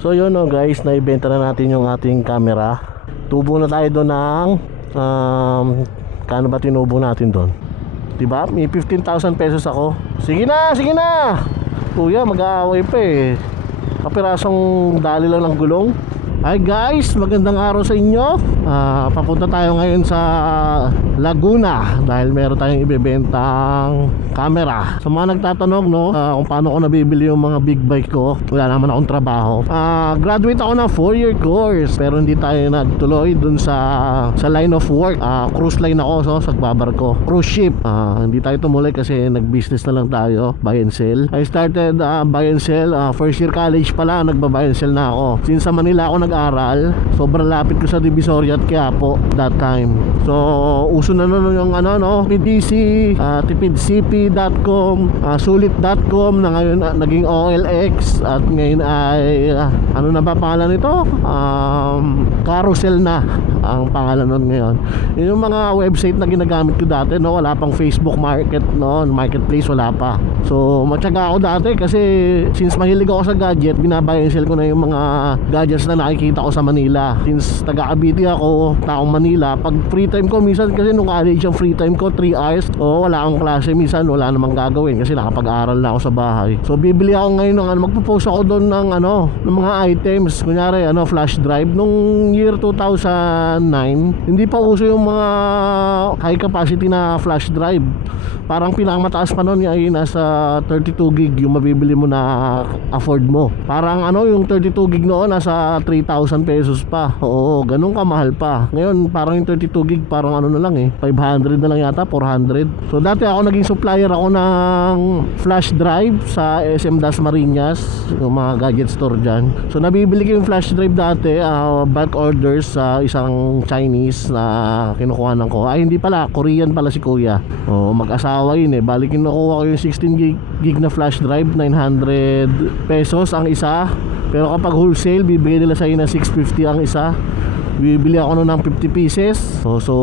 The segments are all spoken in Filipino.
So yun no guys, naibenta na natin yung ating camera. Tubo na tayo doon ng um, kano ba tinubo natin doon? 'Di ba? May 15,000 pesos ako. Sige na, sige na. Kuya, mag-aaway pa eh. Kapirasong dali lang ng gulong. Hi guys, magandang araw sa inyo. Ah, papunta tayo ngayon sa Laguna dahil meron tayong ibebentang camera. Sa mga nagtatanong no, ah, kung paano ko nabibili yung mga big bike ko, wala naman akong trabaho. Ah, graduate ako ng 4-year course pero hindi tayo nagtuloy dun sa sa line of work. Ah, cruise line ako so sa ko. Cruise ship. Ah, hindi tayo tumuloy kasi nag-business na lang tayo, buy and sell. I started ah, buy and sell ah, first year college pa lang nagba-buy and sell na ako. Since sa Manila ako nag-aral, sobrang lapit ko sa Divisoria at Quiapo that time. So, uso na nun yung ano no, PDC, uh, tipidcp.com, ah, sulit.com na ngayon ah, naging OLX at ngayon ay ah, ano na ba pangalan nito? Um, carousel na ang pangalan nun ngayon. Yun yung mga website na ginagamit ko dati, no, wala pang Facebook market noon, marketplace wala pa. So, matyaga ako dati kasi since mahilig ako sa gadget, binabuy and sell ko na yung mga gadgets na nakikita ko sa Manila. Since taga Cavite ako, taong Manila, pag free time ko, minsan kasi nung college yung free time ko, 3 hours, o wala akong klase, minsan wala namang gagawin kasi nakapag-aral na ako sa bahay. So, bibili ako ngayon ng ano, magpo-post ako doon ng ano, ng mga items, kunyari, ano, flash drive. Nung year 2009, hindi pa uso yung mga high capacity na flash drive. Parang pinakamataas pa noon ay nasa 32 gig yung mabibili mo na afford mo. Parang ano yung 32 gig noon nasa 3,000 pesos pa. Oo, ganun kamahal pa. Ngayon parang yung 32 gig parang ano na lang eh, 500 na lang yata, 400. So dati ako naging supplier ako ng flash drive sa SM Dasmariñas, yung mga gadget store dyan. So nabibili ko yung flash drive dati, ah, bulk orders sa isang Chinese na kinukuhanan ko. Ay hindi pala, Korean pala si Kuya. Oh, mag-asawa yun eh. Bali kinukuha ko yung 16 gig, gig na flash drive, 900 pesos ang isa. Pero kapag wholesale, bibigyan nila sa'yo ng 650 ang isa. Bibili ako nun ng 50 pieces. So, so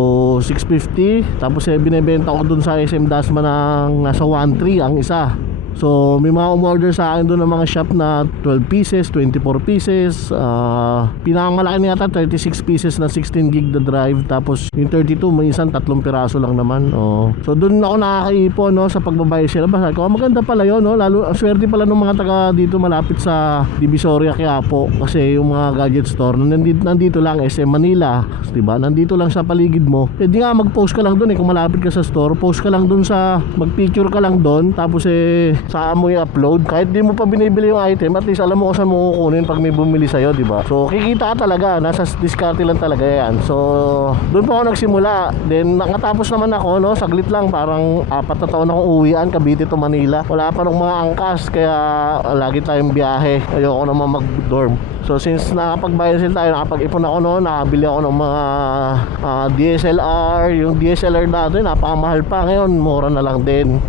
650. Tapos eh, binibenta ko dun sa SM Dasma ng nasa 1.3 ang isa. So may mga umorder sa akin doon ng mga shop na 12 pieces, 24 pieces. Uh, Pinakamalaki na yata 36 pieces na 16 gig na drive. Tapos yung 32 minsan tatlong piraso lang naman oh. So doon ako nakakaipon no, sa pagbabayad sila. Basta ko maganda pala yun no? Lalo, swerte pala ng mga taga dito malapit sa Divisoria Quiapo. Kasi yung mga gadget store nandito, nandito lang SM Manila diba? Nandito lang sa paligid mo. Pwede nga mag-post ka lang doon eh. Kung malapit ka sa store Post ka lang doon sa Mag-picture ka lang doon. Tapos eh saan mo i-upload kahit di mo pa binibili yung item at least alam mo kung saan mo kukunin pag may bumili sa'yo di ba? So kikita talaga nasa diskarte lang talaga yan. So doon po ako nagsimula. Then nakatapos naman ako no? Saglit lang parang apat na taon akong uwian Cavite to Manila. Wala pa nung mga angkas kaya lagi tayong biyahe. Ayoko naman mag-dorm. So since nakapag-buy tayo, nakapag-ipon ako noon, nakabili ako ng mga ah, DSLR, yung DSLR natin, napakamahal pa. Ngayon, mura na lang din.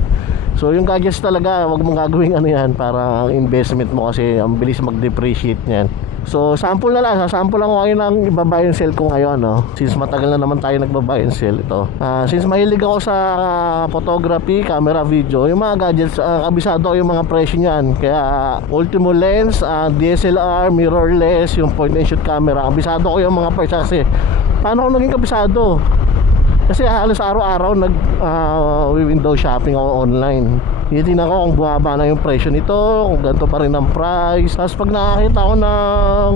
So yung gadgets talaga, wag mong gagawin ano yan para ang investment mo kasi ang bilis mag-depreciate niyan. So sample na lang, sample lang ko kayo ng ibabuy and sell ko ngayon no. Since matagal na naman tayo nagbabuy and sell ito. Ah, since mahilig ako sa ah, photography, camera, video, yung mga gadgets, ah, kabisado yung mga presyo niyan. Kaya ah, ultimo lens, ah, DSLR, mirrorless, yung point and shoot camera, kabisado ko yung mga parts kasi paano ako naging kabisado? Kasi halos araw-araw nag ah, window shopping ako online. Tinitingnan ko kung bumaba na yung presyo nito, kung ganito pa rin ang price. Tapos pag nakakita ako ng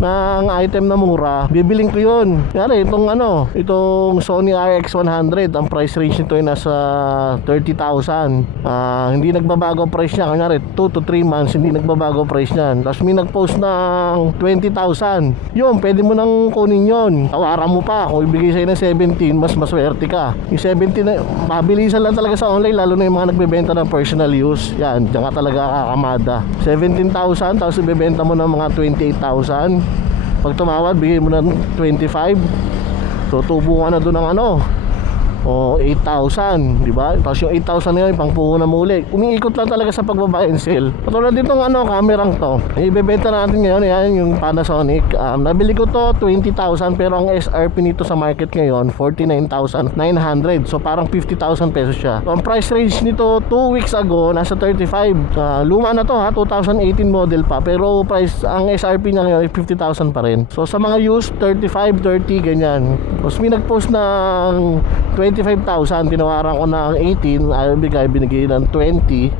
ng item na mura, bibiling ko yun. Kaya itong ano, itong Sony RX100, ang price range nito ay nasa 30,000. Ah, hindi nagbabago price niya. Kunyari, 2 to 3 months, hindi nagbabago price niyan. Tapos may nag-post ng 20,000. Yun, pwede mo nang kunin yun. Tawaran mo pa. Kung ibigay sa'yo ng 17, mas maswerte ka. Yung 17 na, mabilisan lang talaga sa online, lalo na yung mga nagbebenta ng personal use. Yan, diyan ka talaga kakamada. 17,000, tapos ibebenta mo ng mga 28,000. Pag tumawad, bigay mo ng 25. So tubo ka na doon ng ano, o 8,000, di ba? Tapos yung 8,000 na yun, pang puhunan mo uli. Umiikot lang talaga sa pagbaba and sell. Katulad ditong ano, kamerang to. Ibebenta natin ngayon, yan yung Panasonic. Um, nabili ko to 20,000 pero ang SRP nito sa market ngayon 49,900. So parang 50,000 pesos siya. So, ang price range nito 2 weeks ago nasa 35. Uh, luma na to ha, 2018 model pa. Pero price ang SRP niya ngayon ay 50,000 pa rin. So sa mga used 35, 30 ganyan. Tapos may nag-post ng 25,000, tinawaran ko ng 18, ayaw bigay, binigay ng 20.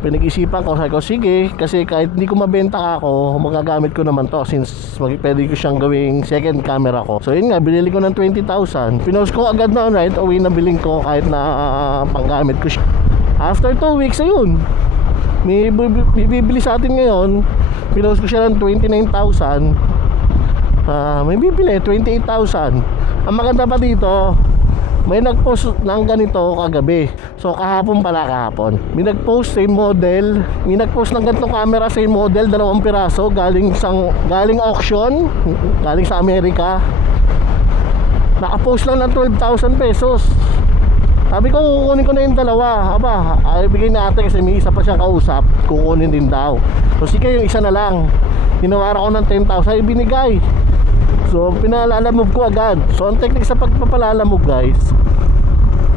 Pinag-isipan ko, sabi ko, sige, kasi kahit hindi ko mabenta ako, magagamit ko naman to since mag- pwede ko siyang gawing second camera ko. So yun nga, binili ko ng 20,000. Pinost ko agad na right away na biling ko kahit na ah, panggamit ko siya. After 2 weeks, ayun, may bi- bi- bibili sa atin ngayon, pinost ko siya ng 29,000. Ah, may bibili 28,000. Ang maganda pa dito, may nag-post ng ganito kagabi. So kahapon pala kahapon. May nag-post same model, may nag-post ng ganitong camera same model, dalawang piraso galing sang galing auction, galing sa Amerika. Naka-post lang ng 12,000 pesos. Sabi ko, kukunin ko na yung dalawa. Aba, ay bigay natin kasi may isa pa siyang kausap. Kukunin din daw. So, sige, yung isa na lang. Tinawara ko ng 10,000, ibinigay. So, pinalalamove ko agad. So, ang technique sa pagpapalalamove, guys,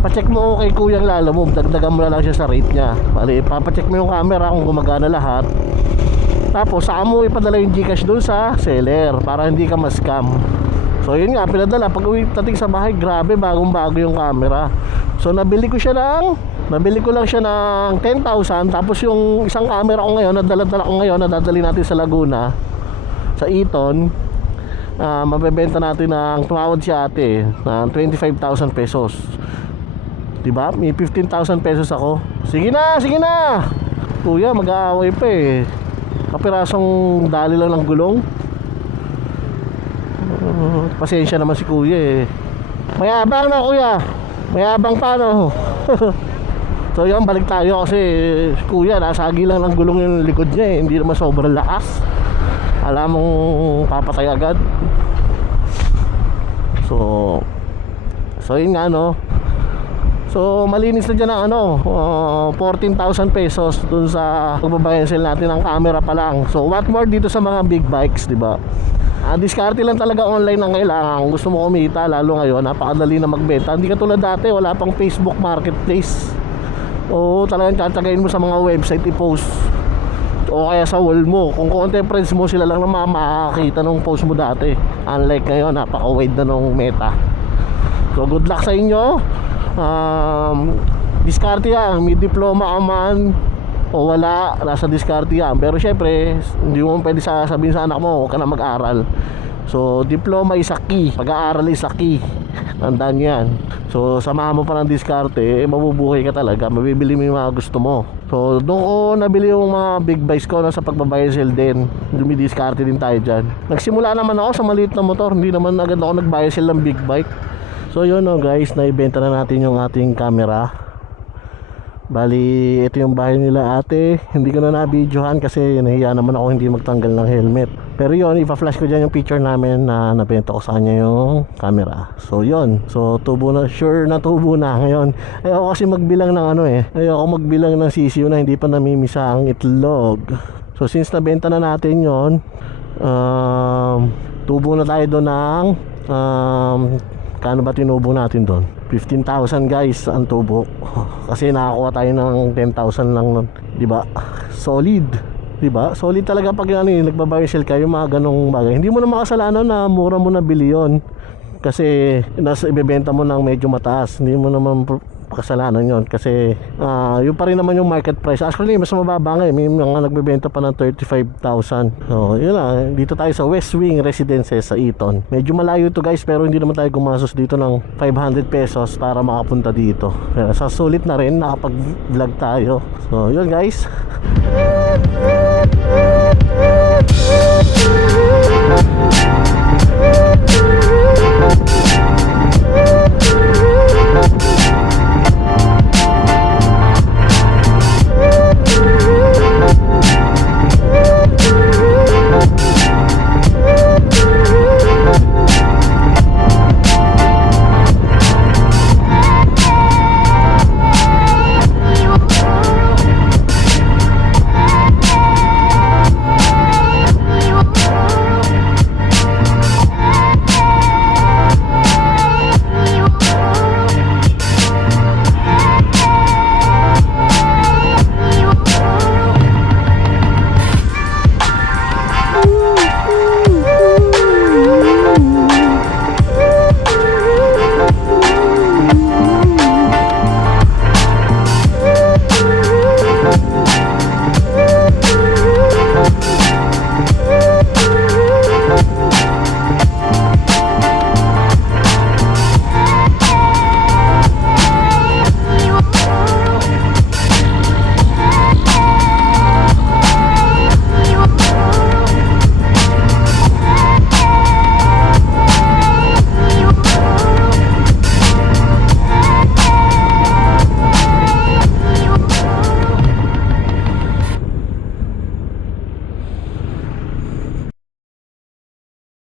pacheck mo kay kuyang lalamove. Dagdagan mo na lang siya sa rate niya. Bali, papacheck mo yung camera kung gumagana lahat. Tapos, saan mo ipadala yung Gcash doon sa seller para hindi ka ma-scam. So yun nga, pinadala. Pag uwi tating sa bahay, grabe, bagong bago yung camera. So nabili ko siya ng, nabili ko lang siya ng 10,000. Tapos yung isang camera ko ngayon, nadala-dala ko ngayon, nadadali natin sa Laguna, sa Eton. Ah mabebenta natin ng tumawad si ate ng 25,000 pesos. 'Di ba? May 15,000 pesos ako. Sige na, sige na. Kuya, mag-aaway pa eh. Kapirasong dali lang ng gulong. Uh, pasensya naman si kuya eh. Mayabang na kuya. Mayabang pa no. so yun, balik tayo kasi si kuya, nasagi lang ng gulong yung likod niya eh. Hindi naman sobrang lakas. Alam mong papatay agad. So, so yun nga no. So malinis na dyan ang ano, uh, 14,000 pesos dun sa pagbabayan sale natin ng camera pa lang. So what more dito sa mga big bikes, di ba? Ah, diskarte lang talaga online ang kailangan. Gusto mo kumita, lalo ngayon, napakadali na magbenta. Hindi katulad dati, wala pang Facebook Marketplace. Oo, talagang tsatsagain mo sa mga website i-post. O kaya sa wall mo. Kung konti friends mo, sila lang naman makakakita ng post mo dati. Unlike ngayon, napaka-wide na nung meta. So good luck sa inyo. Um, diskarte yan. May diploma ka man o wala, nasa diskarte yan. Pero syempre, hindi mo pwede sasabihin sa anak mo, huwag ka na mag-aral. So, diploma is a key. Pag-aaral is a key. Tandaan yan. So, samahan mo pa ng diskarte, eh, mabubuhay ka talaga. Mabibili mo yung mga gusto mo. So, doon ko nabili yung mga big buys ko na sa pagbabayad sale din. Dumidiskarte din tayo dyan. Nagsimula naman ako sa maliit na motor. Hindi naman agad ako nagbayad sale ng big bike. So, yun no guys, naibenta na natin yung ating camera. Bali, ito yung bahay nila ate. Hindi ko na na-videohan kasi nahiya naman ako hindi magtanggal ng helmet. Pero yon ipa-flash ko dyan yung picture namin na nabenta ko sa kanya yung camera. So yon So tubo na, sure na tubo na ngayon. Ayoko kasi magbilang ng ano eh. Ayoko magbilang ng sisiyo na hindi pa namimisa ang itlog. So since nabenta na natin yon um, tubo na tayo doon ng um, Kano ba tinubo natin doon? 15,000 guys ang tubo. Kasi nakakuha tayo ng 10,000 lang nun. 'Di ba? Solid. 'Di ba? Solid talaga pag ano, eh, nagbabayad sale kayo mga ganong bagay. Hindi mo na makasalanan na mura mo na bili 'yon. Kasi nasa ibebenta mo ng medyo mataas. Hindi mo naman kasalanan yon kasi ah yun pa rin naman yung market price. Actually mas mababa nga eh. May mga nagbebenta pa ng 35,000 so yun lang dito tayo sa West Wing Residences sa Eton medyo malayo to guys pero hindi naman tayo gumasos dito ng 500 pesos para makapunta dito. Kaya sa sulit na rin nakapag vlog tayo. So yun guys